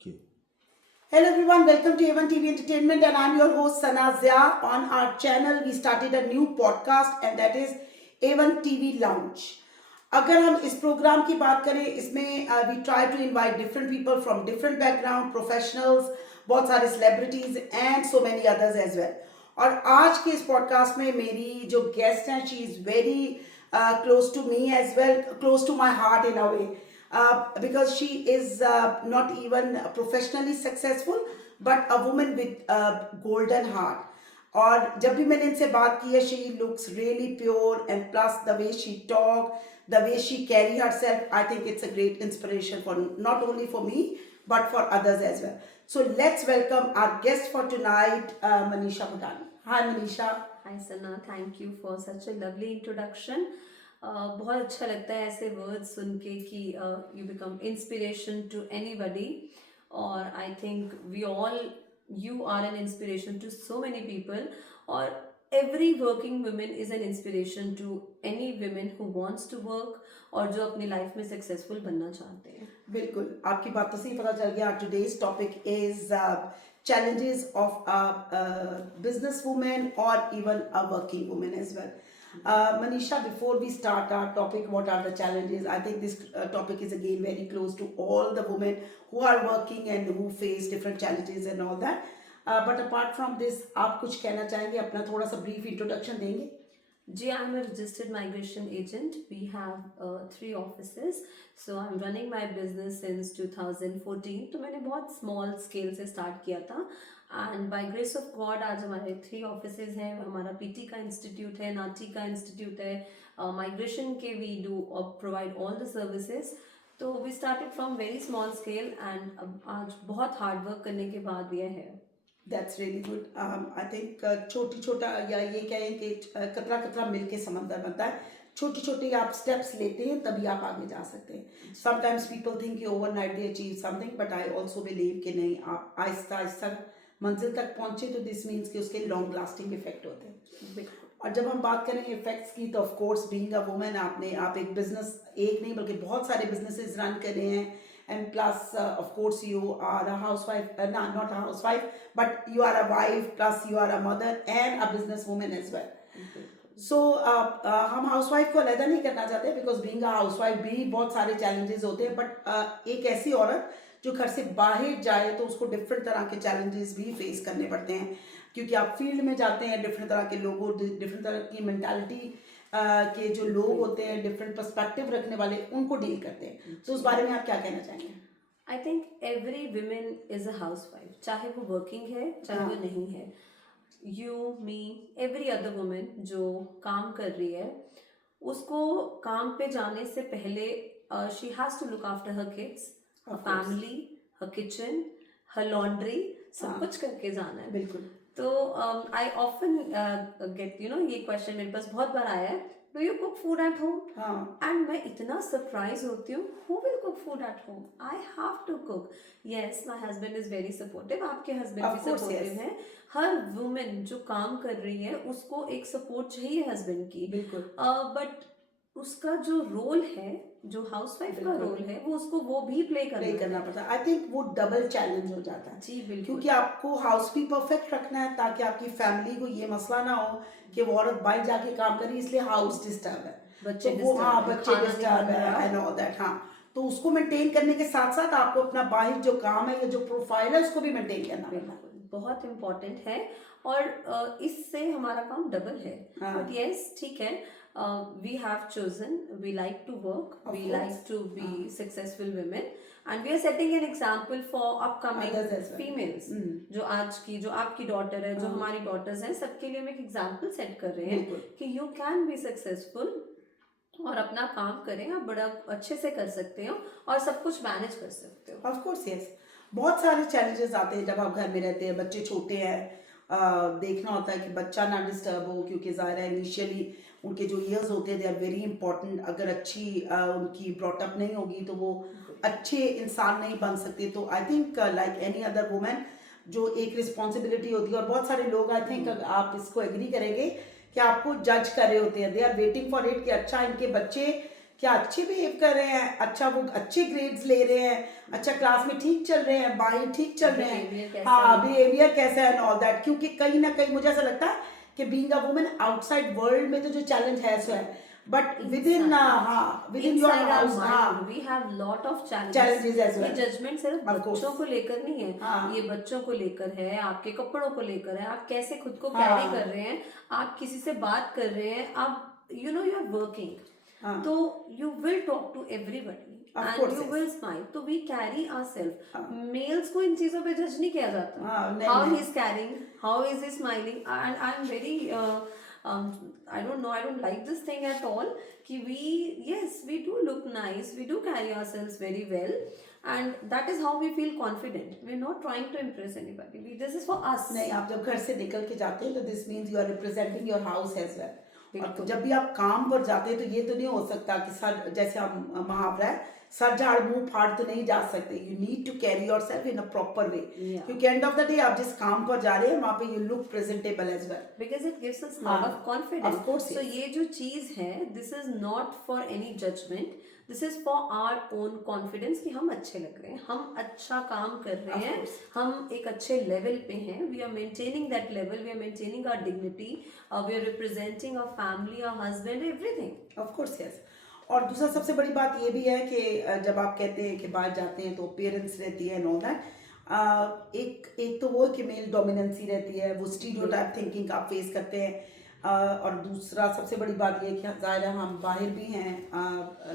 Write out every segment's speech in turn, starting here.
Okay. Hello everyone, welcome to A1 TV Entertainment and I'm your host Sana Zia. On our channel we started a new podcast and that is A1 TV Lounge. अगर हम इस programme की बात करें इसमें we try to invite different people from different background professionals बहुत सारे celebrities and so many others as well. और आज के इस पॉडकास्ट में मेरी जो गेस्ट हैं she is very close to me as well, close to my heart in a way. Because she is not even professionally successful but a woman with a golden heart. और जब भी मैंने इनसे बात की है she looks really pure and plus the way she talk the way she carry herself I think it's a great inspiration for not only for me but for others as well. So let's welcome our guest for tonight, Manisha Bhutani. Hi Manisha. Hi Sana, thank you for such a lovely introduction. बहुत अच्छा लगता है ऐसे words सुन के कि you become inspiration to anybody और I think we all you are an inspiration to so many people और every working women is an inspiration to any women who wants to work और जो अपनी life में successful बनना चाहते हैं. बिल्कुल आपकी बात तो सही पता चल गया. Today's topic is challenges of a business woman or even a working woman as well. Manisha, before we start our topic, what are the challenges? I think this topic is again very close to all the women who are working and who face different challenges and all that. But apart from this, आप कुछ कहना चाहेंगे, अपना थोड़ा सा brief introduction देंगे? जी, I am a registered migration agent. We have 3 offices. So I am running my business since 2014. तो मैंने बहुत स्मॉल स्केल से स्टार्ट किया था and by grace of God आज हमारे 3 ऑफिसेज हैं. हमारा पीटी का इंस्टीट्यूट है, नाटी का इंस्टीट्यूट है, माइग्रेशन के we do provide all the services. तो we started from very small scale and अब आज बहुत हार्ड वर्क करने के बाद we are here. That's really good. I think छोटी छोटा या ये कहें कि कतरा कतरा मिलके समंदर बनता है. छोटे छोटे आप स्टेप्स लेते हैं तभी आप आगे जा सकते हैं. समटाइम्स पीपल थिंक कि overnight they achieve something but I also believe कि नहीं, आप आहिस्ता आहिस्ता मंजिल तक पहुंचे तो दिस मीन्स कि उसके लॉन्ग लास्टिंग इफेक्ट होते हैं. और जब हम बात करें इफेक्ट्स की तो of course being a women आप एक बिजनेस एक नहीं बल्कि बहुत सारे बिजनेसेस रन कर रहे हैं. And plus, of course, you are a housewife, not a housewife, but you are a wife, plus you are a mother and a businesswoman as well. So, हम हाउसवाइफ को अलग नहीं करना चाहते बिकॉज बीइंग अ हाउसवाइफ भी बहुत सारे challenges होते हैं. बट एक ऐसी औरत जो घर से बाहर जाए तो उसको डिफरेंट तरह के चैलेंजेस भी फेस करने पड़ते हैं क्योंकि आप फील्ड में जाते हैं. डिफरेंट तरह के लोगों, डिफरेंट तरह की मेंटालिटी के जो लोग होते हैं, डिफरेंट पर्सपेक्टिव रखने वाले, उनको डील करते हैं. तो उस बारे में आप क्या कहना चाहेंगे? I think every women is a housewife, चाहे वो वर्किंग है चाहे वो नहीं है. You, me, every other women जो काम कर रही है उसको काम पे जाने से पहले she has to look after her kids, her family, her kitchen, her laundry, सब कुछ करके जाना है. बिल्कुल. तो आई ऑफन गेट ये क्वेश्चन मेरे पास बहुत बार आया है, do you cook food at home? And मैं इतना सरप्राइज होती हूँ, who will cook food at home? I have to cook. Yes, my husband is very supportive. आपके हस्बैंड भी सपोर्टिव हैं. हर वुमेन जो काम कर रही है उसको एक सपोर्ट चाहिए हस्बैंड की. बिल्कुल. बट उसका जो रोल है, जो हाउसवाइफ का रोल है, वो भी प्ले करना पड़ता है. आई थिंक वो डबल चैलेंज हो जाता है. जी बिल्कुल. क्योंकि आपको हाउस भी परफेक्ट रखना है ताकि आपकी फैमिली को ये मसला ना हो कि वो औरत बाहर जाके काम करी इसलिए हाउस डिस्टर्ब है, बच्चे डिस्टर्ब है एंड ऑल दैट. हाँ, तो उसको मेंटेन करने के साथ साथ आपको अपना बाहर जो काम है या जो प्रोफाइल है उसको भी मेंटेन करना पड़ता है. बहुत इम्पोर्टेंट है और इससे हमारा काम डबल है. बट यस, ठीक है, we have chosen, we like to work, we like to be successful women and we are setting an example for upcoming females. जो आपकी डॉटर है, जो हमारी डॉटर्स हैं, सबके लिए हम एक एग्जाम्पल सेट कर रहे हैं कि you can be successful और अपना काम करें, आप बड़ा अच्छे से कर सकते हो और सब कुछ मैनेज कर सकते हो. Of course yes. बहुत सारे चैलेंजेस आते हैं जब आप घर में रहते हैं, बच्चे छोटे हैं, देखना होता है कि बच्चा ना डिस्टर्ब हो क्योंकि ज़ाहिर है इनिशियली उनके जो ईयर्स होते हैं दे आर वेरी इंपॉर्टेंट. अगर अच्छी उनकी ब्रॉटअप नहीं होगी तो वो अच्छे इंसान नहीं बन सकते. तो I think like any other women जो एक रिस्पॉन्सिबिलिटी होती है और बहुत सारे लोग आई थिंक आप इसको एग्री करेंगे कि आपको जज कर रहे होते हैं, they are waiting for it कि अच्छा इनके बच्चे क्या अच्छे बिहेव कर रहे हैं, अच्छा वो अच्छे ग्रेड्स ले रहे हैं, अच्छा क्लास में ठीक चल रहे हैं, बाई ठीक चल रहे Behavior हैं, कैसा हाँ है? बिहेवियर कैसा है एंड ऑल दैट। क्योंकि कहीं ना कहीं मुझे ऐसा लगता है कि being a woman outside world में तो जो चैलेंज है सो है, बट विद इन हाँ with in your Inside our house mind, हाँ we have lot of challenges. challenges as ये well. जजमेंट सिर्फ Of course. बच्चों को लेकर नहीं है, हाँ। ये बच्चों को लेकर है, आपके कपड़ों को लेकर है, आप कैसे खुद को हाँ। कैरी कर रहे हैं, आप किसी से बात कर रहे हैं, आप यू आर वर्किंग, हाँ। तो you will talk to everybody Of and course, you yes. Will smile, तो वी कैरी आवर सेल्फ। हाँ। मेल्स को इन चीजों पे जज नहीं किया जाता, हाँ, नहीं, हाउ नहीं। He is carrying, how is he smiling, and I am very I don't know, I don't like this thing at all. Ki we do look nice, we do carry ourselves very well, and that is how we feel confident. We're not trying to impress anybody. This is for us. नहीं, आप जब घर से निकल के जाते हैं तो this means you are representing your house as well. और बिल्कुल। जब भी आप काम पर जाते हैं तो ये तो नहीं हो सकता कि सर, जैसे हम मुहावरा है, सर झाड़ मुंह फाड़ तो नहीं जा सकते। You need to carry your self in a proper way, Yeah. क्योंकि एंड ऑफ द डे आप जिस काम पर जा रहे हैं वहाँ पे you look presentable as well. Because it gives us lot हाँ, of confidence. of course, So yes. ये जो चीज है, this is not for any judgment. This is for our own confidence कि हम अच्छे लग रहे हैं, हम अच्छा काम कर रहे Of हैं, course. हम एक अच्छे लेवल पे हैं, we are maintaining that level, we are maintaining our dignity, we are representing our family, our husband, everything. Of course yes. और दूसरा सबसे बड़ी बात ये भी है कि जब आप कहते हैं कि बाहर जाते हैं तो पेरेंट्स रहती है नो दैट, एक तो वो कि मेल डोमिनेंसी रहती है, वो स्टीरियोटाइप थिंकिंग आप फेस करते हैं, और दूसरा सबसे बड़ी बात ये है कि ज़ाहिर है हम बाहर भी हैं,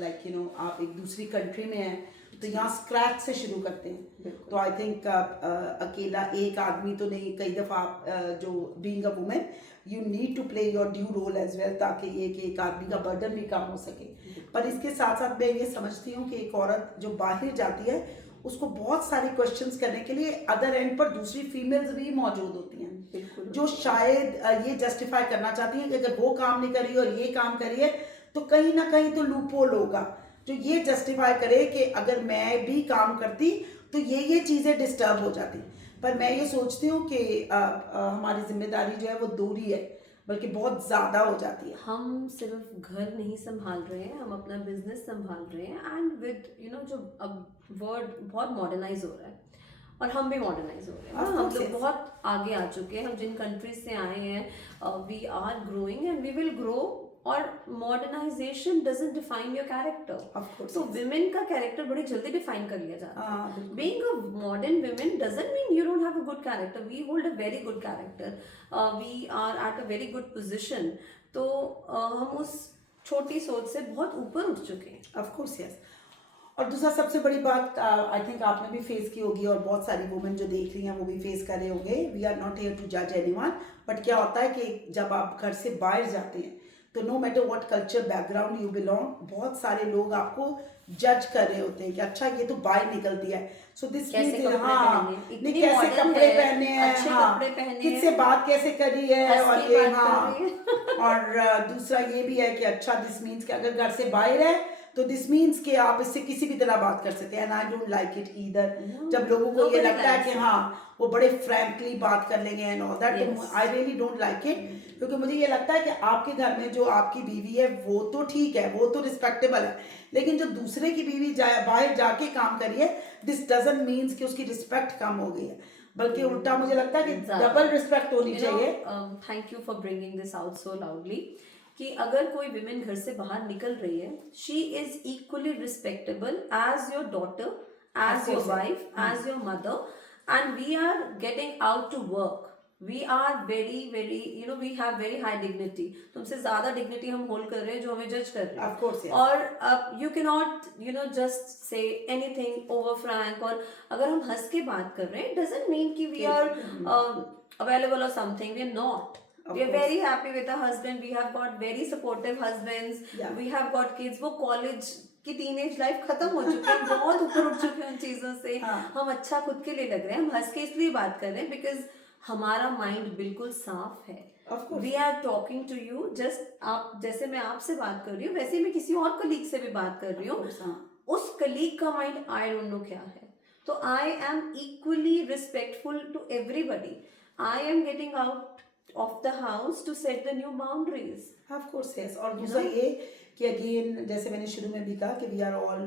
लाइक यू नो आप एक दूसरी कंट्री में हैं तो यहाँ स्क्रैच से शुरू करते हैं। तो आई थिंक अकेला एक आदमी तो नहीं, कई दफ़ा जो being a women you need to play your due role as well, ताकि एक आदमी का बर्डन भी कम हो सके। पर इसके साथ साथ मैं ये समझती हूँ कि एक औरत जो बाहर जाती है उसको बहुत सारे क्वेश्चंस करने के लिए अदर एंड पर दूसरी फीमेल्स भी मौजूद होती हैं, जो शायद ये जस्टिफाई करना चाहती हैं कि अगर वो काम नहीं करी और ये काम करी है तो कहीं ना कहीं तो लूपहोल होगा जो ये जस्टिफाई करे कि अगर मैं भी काम करती तो ये चीज़ें डिस्टर्ब हो जाती। पर मैं ये सोचती हूँ कि हमारी जिम्मेदारी जो है वो दूरी है, बल्कि बहुत ज़्यादा हो जाती है। हम सिर्फ घर नहीं संभाल रहे हैं, हम अपना बिजनेस संभाल रहे हैं, एंड विद जो अब वर्ड बहुत मॉडर्नाइज हो रहा है और हम भी मॉडर्नाइज हो रहे हैं, Of हम course, लोग yes. बहुत आगे आ चुके हैं, हम जिन कंट्रीज से आए हैं, we are growing and we will grow, और modernization doesn't define your character. Of course, तो yes. विमेन का कैरेक्टर बड़ी जल्दी डिफाइन कर लिया जाता हाँ, है। बिल्कुल। Being a modern women doesn't mean you don't have a good character. We hold a very good character. We are at a very good position. तो हम उस छोटी सोच से बहुत ऊपर उठ चुके हैं। Of course yes. और दूसरा सबसे बड़ी बात आई थिंक आपने भी फेस की होगी और बहुत सारी वुमेन जो देख रही हैं वो भी फेस कर रहे होंगे, we are not here to जज एनीवन, बट क्या होता है कि जब आप घर से बाहर जाते हैं तो no matter what culture background you belong, बहुत सारे लोग आपको जज कर रहे होते हैं कि अच्छा ये तो बाहर निकलती है, सो दिस कैसे मींस कपड़े हाँ पहने हैं, नहीं इतनी कैसे modern कपड़े है, पहने हैं, अच्छे हाँ कपड़े पहने किससे हैं, बात कैसे करी है, हंस और के ये बात कर हाँ रही है। और दूसरा ये भी है कि अच्छा दिस मीन्स कि अगर घर से बाहर है तो दिस मीन्स कि आप इससे किसी भी तरह बात कर सकते हैं, and I don't like it either. जब लोगों को ये nobody लगता है likes कि it. हाँ वो बड़े फ्रैंकली बात कर लेंगे एंड ऑल दैट, तो Yes. I really don't like it, क्योंकि मुझे ये लगता है कि आपके घर में जो आपकी बीवी है वो तो ठीक है, वो तो रिस्पेक्टेबल है, लेकिन जो दूसरे की बीवी बाहर जाके काम करी है दिस डजंट मीन्स कि उसकी रिस्पेक्ट कम हो गई है, बल्कि उल्टा मुझे लगता है कि डबल रिस्पेक्ट होनी चाहिए। Thank you for bringing this out so loudly कि अगर कोई विमेन घर से बाहर निकल रही है, she is equally respectable as your daughter, as your wife, as your mother, and we are getting out to work, we are very very we have very high dignity, तुमसे ज्यादा डिग्निटी हम hold कर रहे हैं जो हमें जज कर रहे हैं। Of course, yes. और you can not just say anything over frank, और अगर हम हंस के बात कर रहे हैं डजंट मीन कि वी आर अवेलेबल और something, we are not. We are very happy with our husband. We have got very supportive husbands. Yeah. We have got kids. वो college की टीनेज लाइफ खत्म हो चुकी है, बहुत ऊपर उठ चुके हैं उन चीजों से। हम अच्छा खुद के लिए लग रहे हैं, हम हंस के इसलिए बात कर रहे हैं बिकॉज हमारा माइंड बिल्कुल साफ है। We are talking to you just, आप जैसे मैं आपसे बात कर रही हूँ वैसे मैं किसी और कलीग से भी बात कर रही हूँ, उस कलीग का माइंड आई डोंट नो क्या है। तो I am equally respectful to everybody. I am getting out of the house to set the new boundaries. Of course, yes. और दूसरा ये कि अगेन जैसे मैंने शुरू में भी कहा कि we are all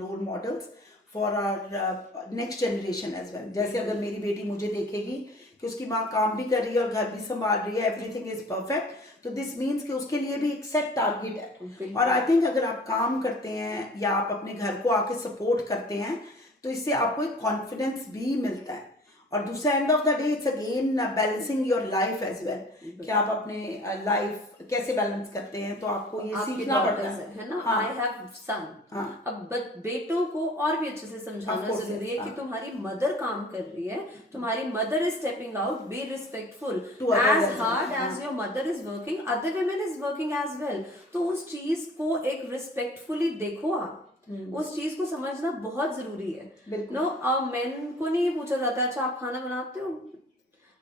role models for our next generation as well. जैसे अगर मेरी बेटी मुझे देखेगी कि उसकी माँ काम भी कर रही है और घर भी संभाल रही है, एवरीथिंग इज परफेक्ट, तो दिस मीन्स कि उसके लिए भी एक सेट टारगेट है। और आई थिंक अगर आप काम करते हैं या आप अपने घर को आके सपोर्ट करते हैं तो इससे आपको एक कॉन्फिडेंस भी मिलता है। और दूसरा end of the day it's again balancing your life as well, कि आप अपने लाइफ कैसे बैलेंस करते हैं, तो आपको ये सीखना पड़ता है ना। आई हैव सन। अब बेटों को और भी अच्छे से समझाना जरूरी है कि तुम्हारी मदर काम कर रही है, तुम्हारी mother is stepping out, be respectful, as hard as your mother is working other women is working as well. तो उस चीज को एक रिस्पेक्टफुली देखो आप, उस चीज को समझना बहुत जरूरी है। नो मेन को नहीं पूछा जाता अच्छा आप खाना बनाते हो,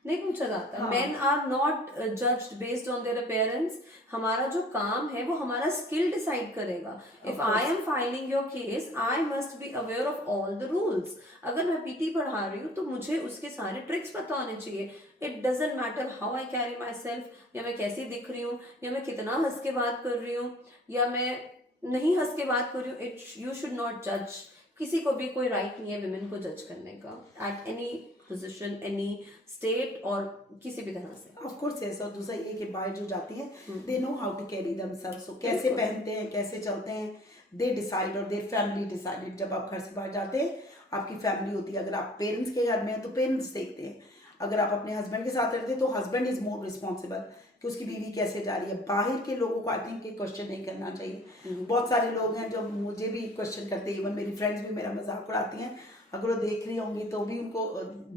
नहीं पूछा जाता। Men are not judged based on their appearance. हमारा जो काम है वो हमारा स्किल डिसाइड करेगा। If I am filing your case I must be aware of all the rules. अगर मैं पीटी पढ़ा रही हूँ तो मुझे उसके सारे ट्रिक्स पता होने चाहिए। It doesn't matter how I carry my self, या मैं कैसी दिख रही हूँ, या मैं कितना हंस के बात कर रही हूँ, या मैं नहीं हंस के बात कर रही हूँ। इट यू शुड नॉट जज। किसी को भी कोई राइट नहीं है विमेन को जज करने का at any position, any state, और किसी भी तरह से। Of course yes. और दूसरा ये कि बाहर जो जाती हैं they know how to carry themselves, so कैसे पहनते हैं, कैसे चलते हैं, दे डिसाइड, और देयर फैमिली डिसाइडेड। जब आप घर से बाहर जाते हैं आपकी फैमिली होती है। अगर आप पेरेंट्स के घर में हैं तो पेरेंट्स देखते हैं, अगर आप अपने हस्बैंड के साथ रहते हैं तो हस्बैंड इज मोर रिस्पॉन्सिबल कि उसकी बीवी कैसे जा रही है। बाहर के लोगों को आई थिंक ये क्वेश्चन नहीं करना चाहिए। बहुत सारे लोग हैं जो मुझे भी क्वेश्चन करते हैं, इवन मेरी फ्रेंड्स भी मेरा मजाक उड़ाती हैं, अगर वो देख रही होंगी तो भी उनको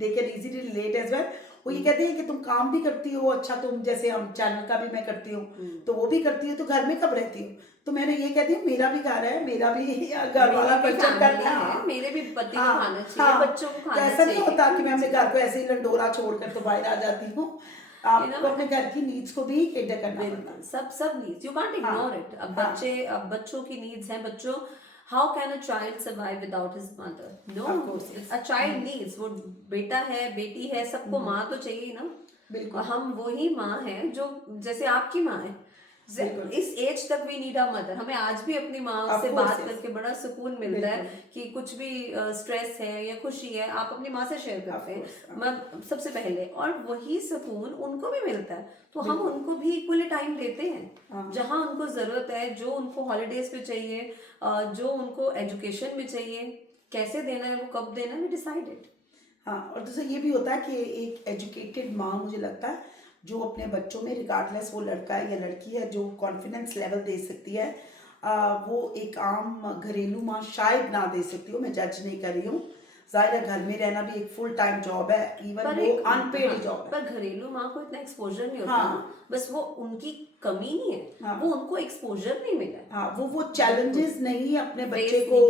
they can easily relate as well. वो ये कहते हैं कि तुम काम भी करती हो, अच्छा तुम जैसे हम चैनल का भी मैं करती हूँ तो वो भी करती हूँ, तो घर में कब रहती हूँ? तो मैंने ये कहती हूँ मेरा भी घर है, मेरा भी घर वाला क्वेश्चन करता है, मेरे भी पति को खाना चाहिए, बच्चों को खाना चाहिए। ऐसा नहीं होता कि मैं अपने घर को ऐसे ही लंडोरा छोड़कर तो बाहर आ जाती हूँ। आपको अपने घर की नीड्स को भी केटर करना पड़ता है। सब needs you can't ignore it. अब बच्चों की नीड्स हैं। बच्चों, how can a child survive without his mother? No, a child needs, वो बेटा है बेटी है सबको माँ तो चाहिए ना। बिल्कुल। हम वही माँ है जो जैसे आपकी माँ है। इस एज तक वी नीड अ मदर। हमें आज भी अपनी माँ से बात करके बड़ा सुकून मिलता है कि कुछ भी स्ट्रेस है या खुशी है आप अपनी माँ से शेयर करते हैं, मैं सबसे पहले, और वही सुकून उनको भी मिलता है। तो हम उनको भी इक्वली टाइम देते हैं जहाँ उनको जरूरत है, जो उनको हॉलीडेज पे चाहिए, जो उनको एजुकेशन में चाहिए, कैसे देना है वो कब देना है, वी डिसाइडेड। हाँ, और दूसरा ये भी होता है कि एक एजुकेटेड माँ मुझे लगता है जो अपने बच्चों में रिगार्डलेस वो लड़का है या लड़की है जो कॉन्फिडेंस लेवल दे सकती है, वो एक आम घरेलू माँ शायद ना दे सकती हो। मैं जज नहीं कर रही हूँ, जाहिर है घर में रहना भी एक फुल टाइम जॉब है, इवन वो अनपेड जॉब है। पर घरेलू माँ को इतना एक्सपोजर नहीं होता ना, बस वो उनकी कमी नहीं है, वो उनको एक्सपोजर नहीं मिला। हाँ, वो चैलेंजेस नहीं अपने बच्चे को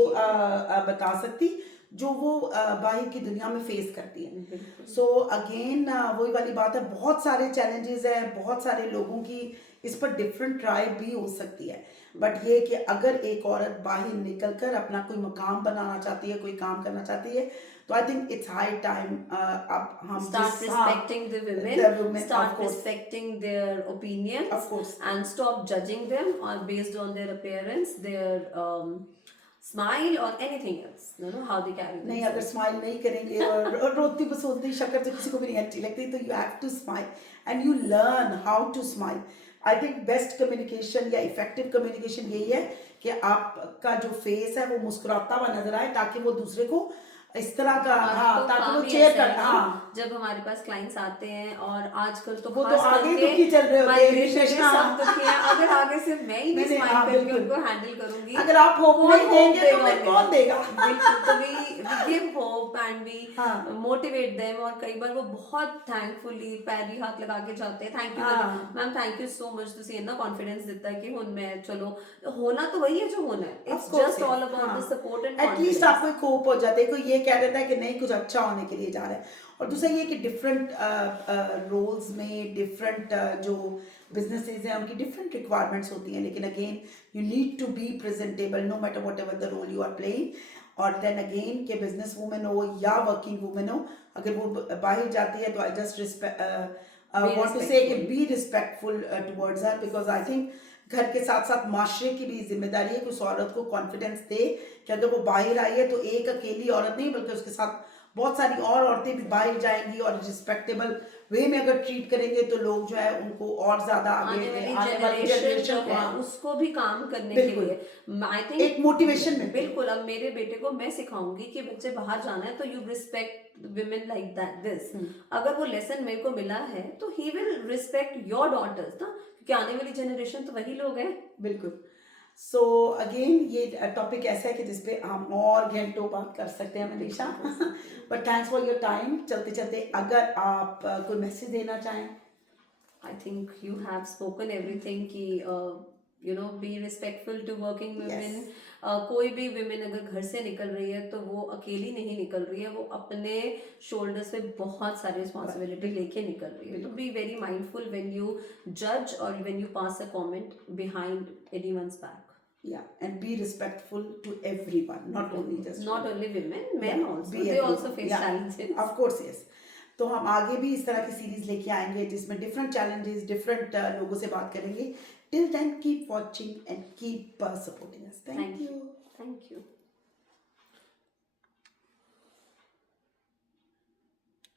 बता सकती जो वो बाहर की दुनिया में फेस करती है। सो अगेन वही वाली बात है, बहुत सारे चैलेंजेस है, बहुत सारे लोगों की इस पर डिफरेंट राय भी हो सकती है। बट ये कि अगर एक औरत बाहर निकलकर अपना कोई मकाम बनाना चाहती है, कोई काम करना चाहती है, तो I think it's high time अब हम start respecting the women, start respecting their opinions, of course, and stop judging them or based on their appearance, their smile or anything else, you know how they carry themselves. नहीं, अगर smile नहीं करेंगे और रोती बसोती शक्ल तो किसी को भी नहीं अच्छी लगती, तो you have to smile and you learn how to smile. I think best communication या इफेक्टिव कम्युनिकेशन यही है कि आपका जो फेस है वो मुस्कुराता हुआ नजर आए, ताकि वो दूसरे को इस तरह का, हाँ, ताकि वो चेयर करना। हाँ, जब हमारे पास क्लाइंट्स आते हैं और आजकल तो वो तो आगे दुखी चल रहे होते हैं, सब दुखी हैं, अगर आगे से मैं ही नहीं स्माइल करके उनको हैंडल करूंगी, अगर आप होप नहीं देंगे तो फिर कौन देगा? बिल्कुल। तो we give hope and we motivate them, और कई बार वो बहुत थैंकफुली पैरी हाथ लगा के जाते हैं, thank you ma'am, thank you so much. ਤੁਸੀਂ ਇੰਨਾ कॉन्फिडेंस ਦਿੱਤਾ कि हुन मैं चलो होना तो वही है जो होना है, it's just all about the support and at least आपको एक होप हो जाता है, कोई ये कह देता है कि नहीं कुछ अच्छा होने के लिए जा रहा है। और दूसरा ये कि डिफरेंट रोल्स में डिफरेंट जो बिजनेसेस हैं उनकी डिफरेंट रिक्वायरमेंट्स होती हैं, लेकिन again you need to be presentable no matter whatever the role you are playing. और देन अगेन के बिजनेस वूमेन हो या वर्किंग वूमेन हो, अगर वो बाहर जाती है तो I just want to say कि be respectful towards her, because I think घर के साथ साथ माशरे की भी जिम्मेदारी है कि उस औरत को कॉन्फिडेंस दे कि अगर वो बाहर आई है तो एक अकेली औरत नहीं बल्कि उसके साथ बहुत सारी और औरतें भी बाहर जाएंगी और रिस्पेक्टेबल वे में अगर ट्रीट करेंगे तो लोग जो है उनको और ज्यादा आने आगे वाली वाली जनरेशन जो जनरेशन को, है हाँ, उसको भी काम करने के बिल्कुल लिए आई थिंक एक मोटिवेशन मिलती है। बिल्कुल। अब मेरे बेटे को मैं सिखाऊंगी कि बच्चे बाहर जाना है तो you respect women like that this. अगर वो लेसन मेरे को मिला है तो he will respect your daughters ना, क्योंकि आने वाली जनरेशन तो वही लोग हैं। बिल्कुल। सो अगेन ये टॉपिक ऐसा है कि जिसपे हम और घंटों बात कर सकते हैं Manisha, but thanks for your time. चलते चलते अगर आप कोई मैसेज देना चाहें। I think you have spoken everything कि you know be respectful to working women। Yes. कोई भी women अगर घर से निकल रही है तो वो अकेली नहीं निकल रही है, वो अपने shoulders पे बहुत सारी responsibility लेके निकल रही है। तो be very mindful when you judge or when you pass a comment behind anyone's back। Yeah, and be respectful to everyone, not only just Not only women, men Yeah, also, be they everyone. also face Yeah, challenges। of course, yes. तो हम आगे भी इस तरह की series लेके आएंगे जिसमें डिफरेंट चैलेंजेस डिफरेंट लोगों से बात करेंगे। Till then keep watching and keep supporting us. Thank you. Thank you।